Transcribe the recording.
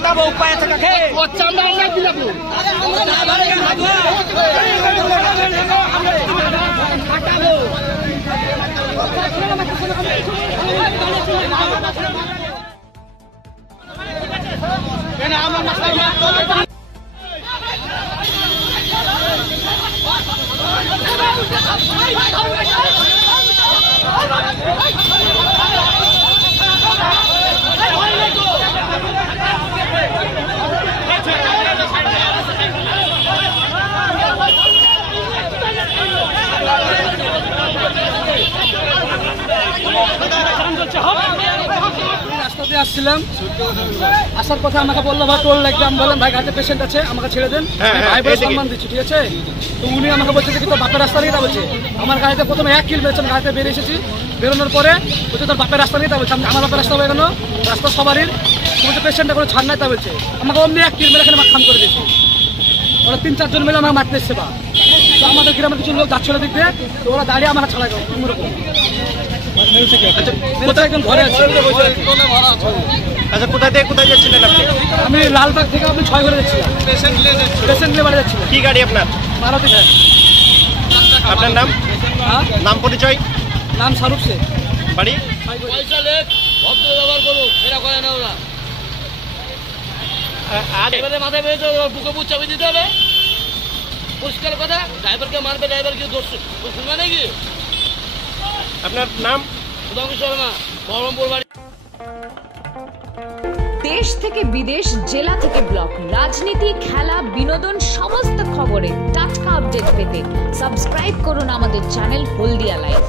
কাটাবো উপায় থেকে রাস্তাতে আসছিলাম, আসার কথা আমাকে বললো ভাই টোল লাগবে। আমি বললাম ভাই গাড়িতে পেশেন্ট আছে, আমাকে ছেড়ে দেন, ভাই বলে সম্মান দিচ্ছি, ঠিক আছে। তো উনি আমাকে বলছে যে তোর বাপের রাস্তা নিয়ে বলছে। আমার গাড়িতে প্রথমে 1 কিল মেরেছে, গাড়িতে বেরিয়ে এসেছি, বেরোনোর পরে বলছে তোর বাপের রাস্তা নিয়ে বলছে। আমার বাপের রাস্তা হয়ে গেল, রাস্তা সবারই, তোমাদের পেশেন্টটা কোনো ছাড় নাই তা বলছে। আমাকে অমনি 1 কিল মেরে এখানে আমার খাম করে দিয়েছে। ওরা 3-4 জন মিলে আমাকে মারতে এসছে। বা তো আমাদের গ্রামের কিছু লোক যাচ্ছিল দিক দিয়ে, তো ওরা দাঁড়িয়ে আমার ছাড়া গেল কোনোরকম। আচ্ছা, কোথায় থেকে কোথায় যাচ্ছিলেন আপনি? আমি লালবাগ থেকে আপনি 6 ঘরে যাচ্ছিলাম, পেশেন্ট নিয়ে বাড়ি যাচ্ছিলাম। কি গাড়ি আপনার? মারুতি ভ্যান। আপনার নাম? নাম পরিচয়? নাম শাহরুখ শেখ। বাড়ি? পয়সা লেখ, ভদ্র ব্যবহার করুক, সেটা করে না ওরা। এবারে মাথায় বেড়েছে, বুকে বুক চাপিয়ে দিতে হবে, পরিষ্কার কথা। ড্রাইভারকে মারবে, ড্রাইভারকে দোষ শুনবে নাকি? আপনার নাম? সুদাঙ্কু শর্মা, বহরমপুর বাড়ি। দেশ থেকে বিদেশ, জেলা থেকে ব্লক, রাজনীতি, খেলা, বিনোদন, সমস্ত খবরে টাটকা আপডেট পেতে সাবস্ক্রাইব করুন আমাদের চ্যানেল হলদিয়া লাইভ।